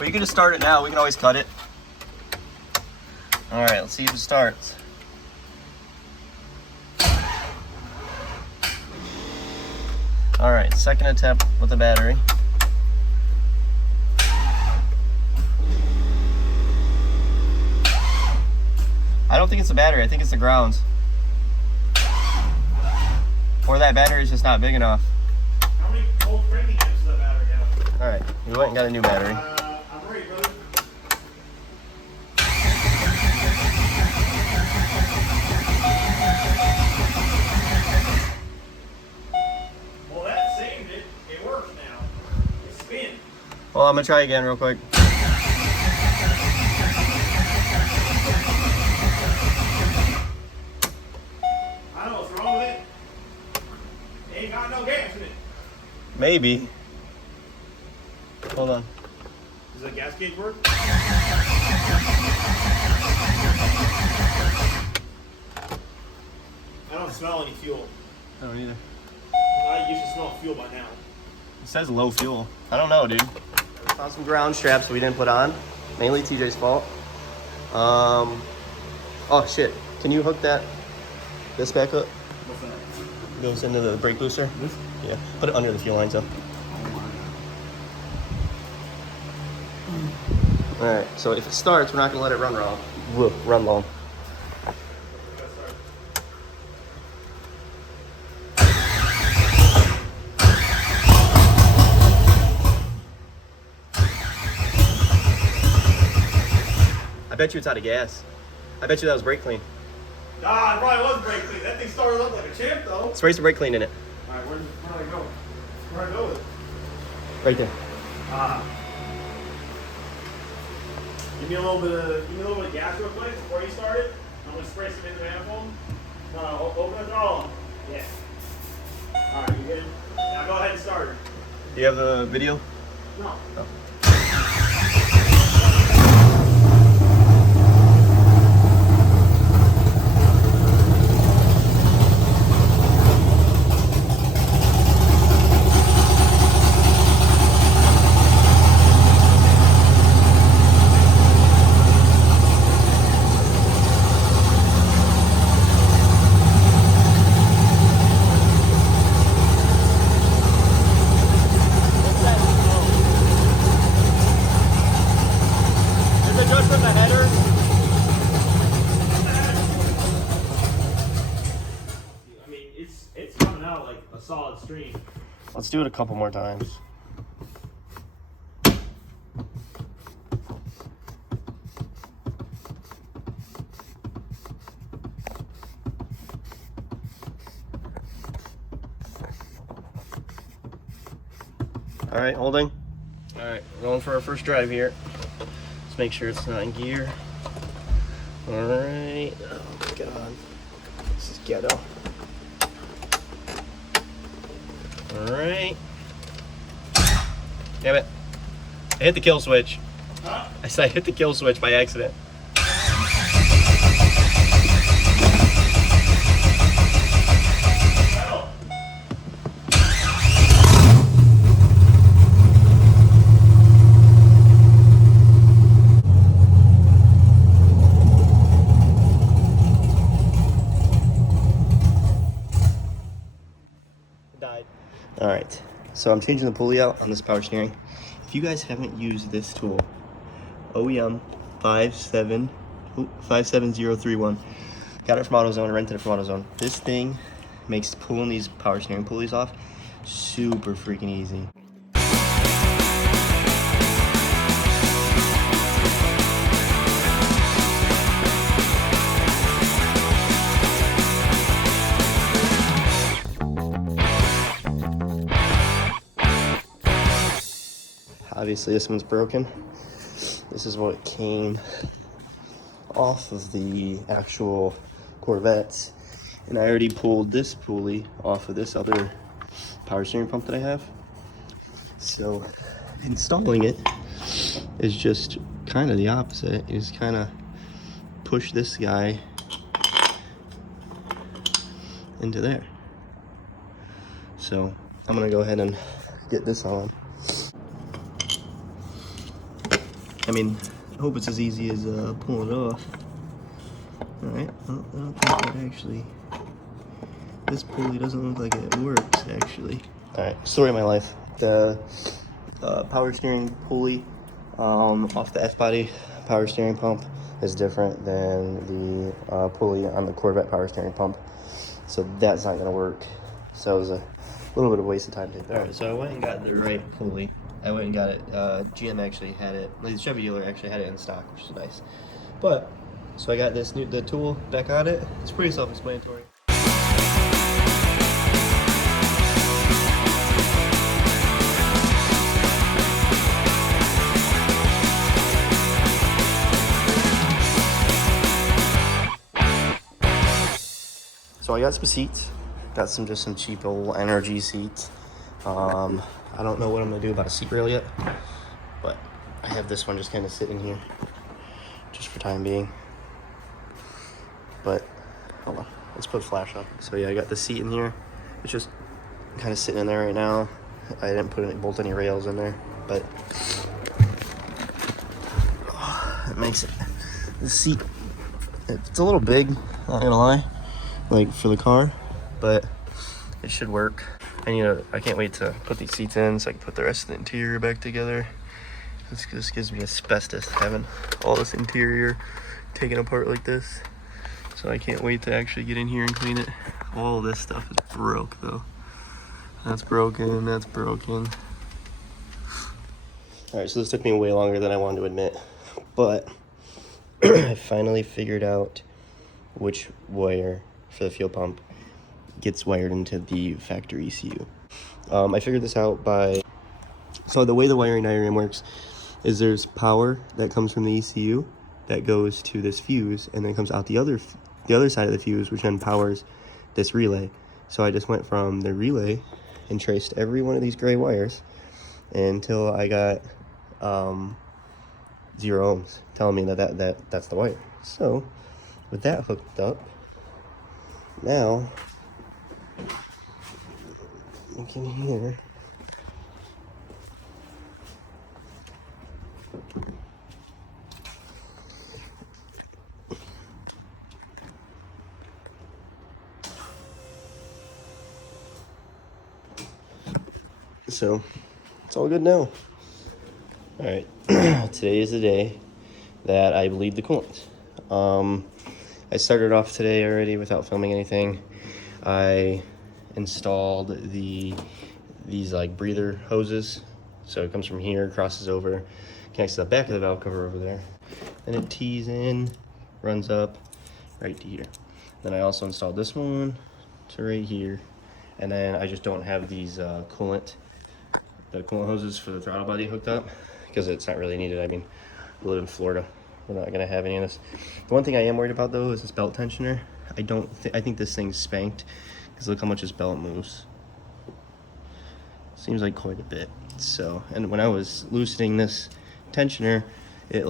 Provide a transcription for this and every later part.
But you can just start it now. We can always cut it. All right, let's see if it starts. All right, second attempt with the battery. I don't think it's the battery, I think it's the grounds. Or that battery is just not big enough. How many cold cranking amps does that battery have? All right, we went and got a new battery. I'm ready, brother. Well, that saved it. It works now. It spins. Well, I'm gonna try again real quick. I don't know what's wrong with it. It ain't got no gas in it. Maybe. Hold on. Does the gas gauge work? I don't smell any fuel. I don't either. I usually smell fuel by now. It says low fuel. I don't know, dude. Found some ground straps we didn't put on. Mainly TJ's fault. Oh shit. Can you hook this back up? What's that? Goes into the brake booster. This? Yeah. Put it under the fuel line, so. All right. So if it starts, we're not gonna let it run wrong. Run long. I bet you it's out of gas. I bet you that was brake clean. Nah, it probably was brake clean. That thing started up like a champ, though. Spray some brake clean in it. All right, where do I go? Where do I go with it? Right there. Give me a little bit of gas real quick before you start it. I'm gonna spray some in the manifold. Open the throttle. Yeah. All right, you good? Now go ahead and start it. Do you have the video? No. Oh. Solid stream. Let's do it a couple more times. All right, holding. All right, we're going for our first drive here. Let's make sure it's not in gear. All right. Oh my God, this is ghetto. All right. Damn it. I hit the kill switch. Huh? I said I hit the kill switch by accident. Died. All right, so I'm changing the pulley out on this power steering. If you guys haven't used this tool, OEM 57031, got it from AutoZone, rented it from AutoZone. This thing makes pulling these power steering pulleys off super freaking easy. Obviously this one's broken. This is what came off of the actual Corvettes. And I already pulled this pulley off of this other power steering pump that I have. So installing it is just kind of the opposite. You just kind of push this guy into there. So I'm gonna go ahead and get this on. I mean, I hope it's as easy as pulling it off. Alright, well, I don't think that actually... This pulley doesn't look like it works, actually. Alright, story of my life. The power steering pulley off the F-body power steering pump is different than the pulley on the Corvette power steering pump. So that's not going to work. So it was a little bit of a waste of time. Alright, so I went and got the right pulley. I went and got it. GM actually had it. The Chevy dealer actually had it in stock, which is nice. But, so I got the tool back on it. It's pretty self-explanatory. So I got some seats. Got just some cheap old energy seats. I don't know what I'm gonna do about a seat rail yet, but I have this one just kind of sitting here, just for time being. But hold on, let's put flash up. So yeah, I got the seat in here. It's just kind of sitting in there right now. I didn't bolt any rails in there, but it makes it. The seat, it's a little big, not gonna lie, like for the car, but it should work. I can't wait to put these seats in so I can put the rest of the interior back together. This gives me asbestos having all this interior taken apart like this. So I can't wait to actually get in here and clean it. All this stuff is broke though. That's broken, that's broken. All right, so this took me way longer than I wanted to admit, but I finally figured out which wire for the fuel pump gets wired into the factory ECU. I figured this out so the way the wiring diagram works is there's power that comes from the ECU that goes to this fuse and then comes out the other side of the fuse, which then powers this relay. So I just went from the relay and traced every one of these gray wires until I got 0 ohms, telling me that's the wire. So with that hooked up, now look in here. So it's all good now. All right, today is the day that I bleed the coolant. I started off today already without filming anything. I installed these like breather hoses. So it comes from here, crosses over, connects to the back of the valve cover over there. Then it tees in, runs up right to here. Then I also installed this one to right here. And then I just don't have these the coolant hoses for the throttle body hooked up because it's not really needed. I mean, we live in Florida. We're not gonna have any of this. The one thing I am worried about though is this belt tensioner. I think this thing's spanked because look how much this belt moves. Seems like quite a bit. So, and when I was loosening this tensioner, it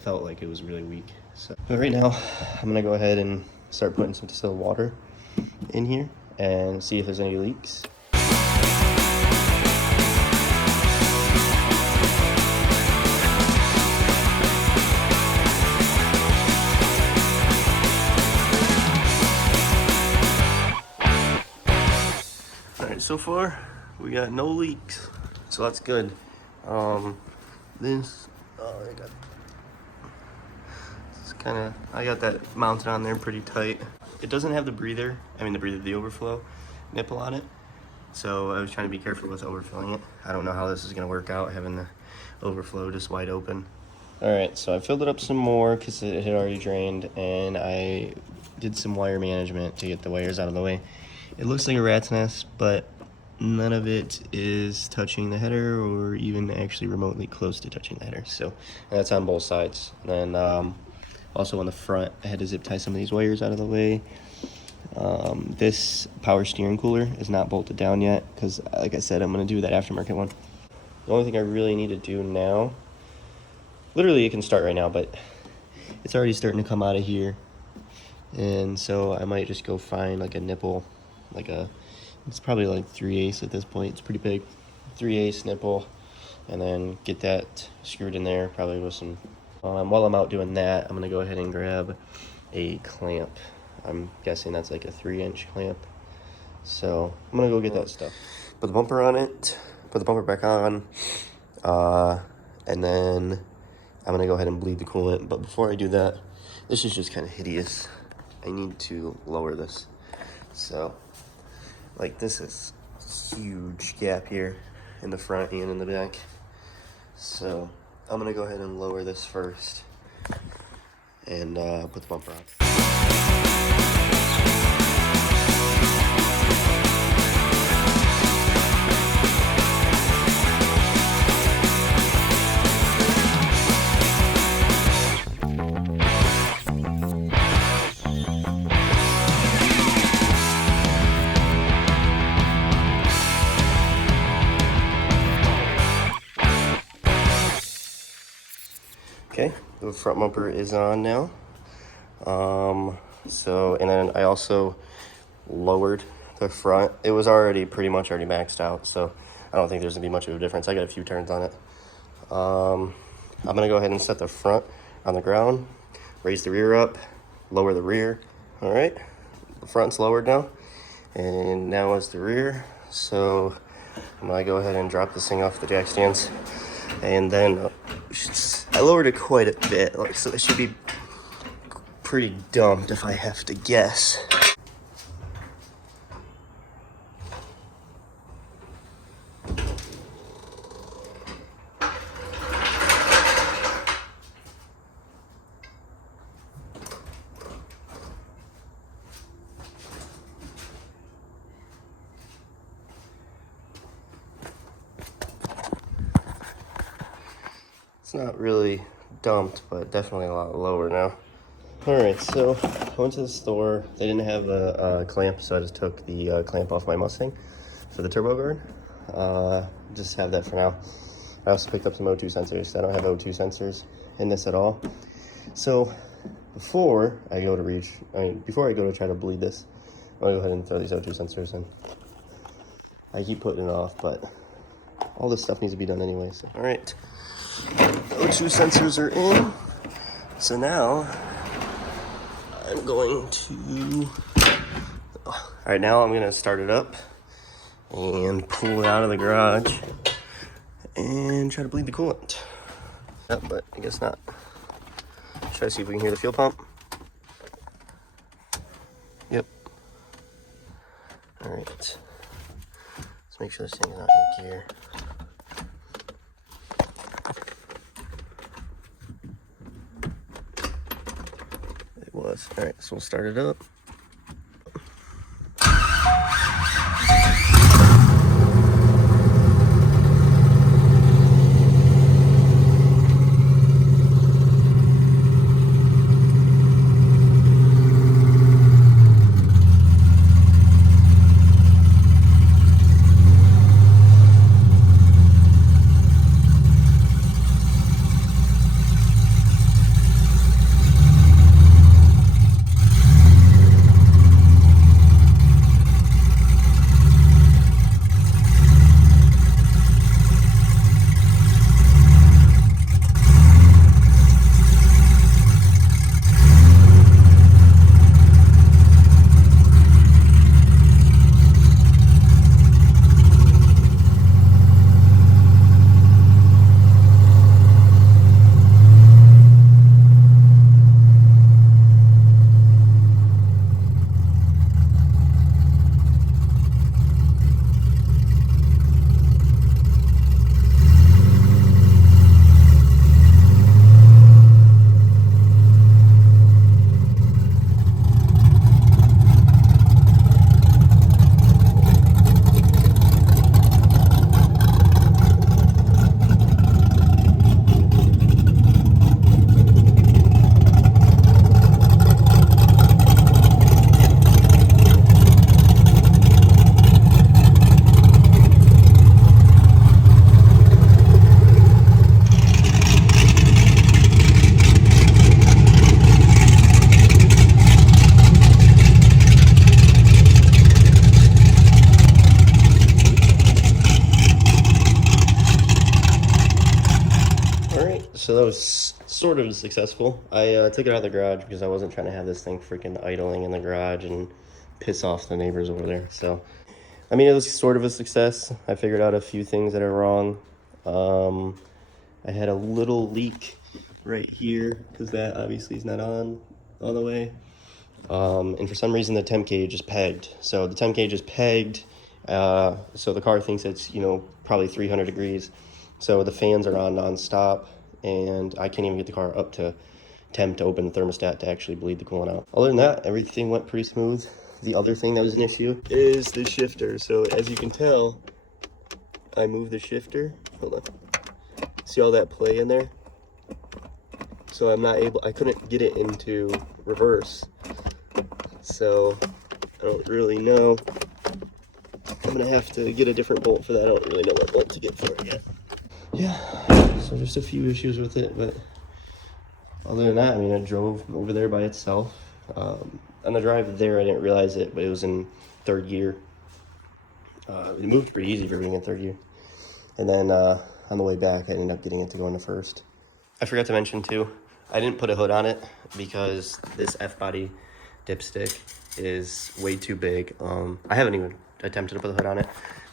felt like it was really weak. So, but right now, I'm gonna go ahead and start putting some distilled water in here and see if there's any leaks. So far we got no leaks, so that's good. I got that mounted on there pretty tight. It doesn't have the overflow nipple on it, so I was trying to be careful with overfilling it. I don't know how this is going to work out, having the overflow just wide open. All right, so I filled it up some more because it had already drained, and I did some wire management to get the wires out of the way. It looks like a rat's nest, but none of it is touching the header or even actually remotely close to touching the header. So that's on both sides. And then also on the front, I had to zip tie some of these wires out of the way. This power steering cooler is not bolted down yet because, like I said, I'm going to do that aftermarket one. The only thing I really need to do now, literally it can start right now, but it's already starting to come out of here. And so I might just go find like a nipple, it's probably like 3/8 at this point. It's pretty big. 3/8 nipple, and then get that screwed in there, probably with some. While I'm out doing that, I'm gonna go ahead and grab a clamp. I'm guessing that's like a 3-inch clamp. So I'm gonna go get that stuff. Put the bumper on it, put the bumper back on, and then I'm gonna go ahead and bleed the coolant. But before I do that, this is just kind of hideous. I need to lower this. So, like, this is a huge gap here in the front and in the back. So I'm gonna go ahead and lower this first and put the bumper on. Okay, the front bumper is on now. And then I also lowered the front. It was pretty much already maxed out, so I don't think there's gonna be much of a difference. I got a few turns on it. I'm gonna go ahead and set the front on the ground, raise the rear up, lower the rear. All right, the front's lowered now, and now is the rear. So I'm gonna go ahead and drop this thing off the jack stands, and then I lowered it quite a bit, so it should be pretty dumped if I have to guess. It's not really dumped, but definitely a lot lower now. All right, so I went to the store. They didn't have a clamp, so I just took the clamp off my Mustang for the turbo guard. Just have that for now. I also picked up some O2 sensors. I don't have O2 sensors in this at all. So before I go to try to bleed this, I'm gonna go ahead and throw these O2 sensors in. I keep putting it off, but all this stuff needs to be done anyway. So, all right, O2 sensors are in. So now I'm going to, all right, now I'm gonna start it up and pull it out of the garage and try to bleed the coolant. Yep, but I guess not. Try to see if we can hear the fuel pump. Yep. All right. Let's make sure this thing's not in gear. It was. All right, so we'll start it up. so that was sort of successful. I took it out of the garage because I wasn't trying to have this thing freaking idling in the garage and piss off the neighbors over there. So, I mean, it was sort of a success. I figured out a few things that are wrong. I had a little leak right here because that obviously is not on all the way. And for some reason the temp gauge is pegged. So the temp gauge is pegged. So the car thinks it's, you know, probably 300 degrees. So the fans are on non-stop, and I can't even get the car up to temp to open the thermostat to actually bleed the coolant out. Other than that, everything went pretty smooth. The other thing that was an issue is the shifter. So as you can tell, I moved the shifter. Hold on. See all that play in there? So I couldn't get it into reverse. So I don't really know. I'm gonna have to get a different bolt for that. I don't really know what bolt to get for it yet. Yeah, so just a few issues with it, but other than that, I mean, I drove over there by itself. On the drive there, I didn't realize it, but it was in third gear. It moved pretty easy for being in third gear. And then on the way back, I ended up getting it to go into first. I forgot to mention too, I didn't put a hood on it because this F-body dipstick is way too big. I haven't even attempted to put a hood on it,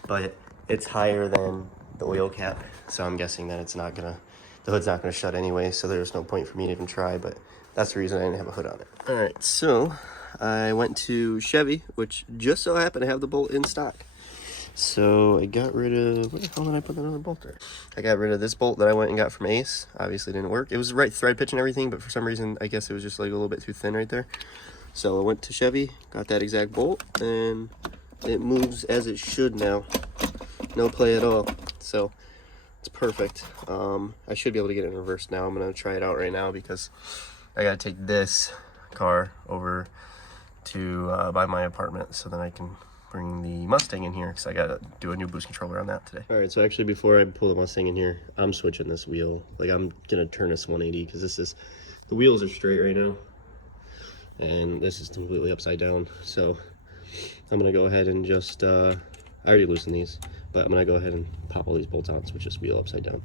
but it's higher than the oil cap, so I'm guessing that the hood's not gonna shut anyway, so there's no point for me to even try, but that's the reason I didn't have a hood on it. All right, so I went to Chevy, which just so happened to have the bolt in stock. So I got rid of, where the hell did I put another bolt there? I got rid of this bolt that I went and got from Ace. Obviously didn't work. It was the right thread pitch and everything, but for some reason, I guess it was just like a little bit too thin right there. So I went to Chevy, got that exact bolt, and it moves as it should now. No play at all. So it's perfect. I should be able to get it in reverse now. I'm gonna try it out right now because I gotta take this car over to by my apartment so then I can bring the Mustang in here because I gotta do a new boost controller on that today. All right, so actually before I pull the Mustang in here, I'm switching this wheel. Like I'm gonna turn this 180 because the wheels are straight right now, and this is completely upside down. So I'm gonna go ahead and just, I already loosened these, but I'm gonna go ahead and pop all these bolts on, switch this wheel upside down.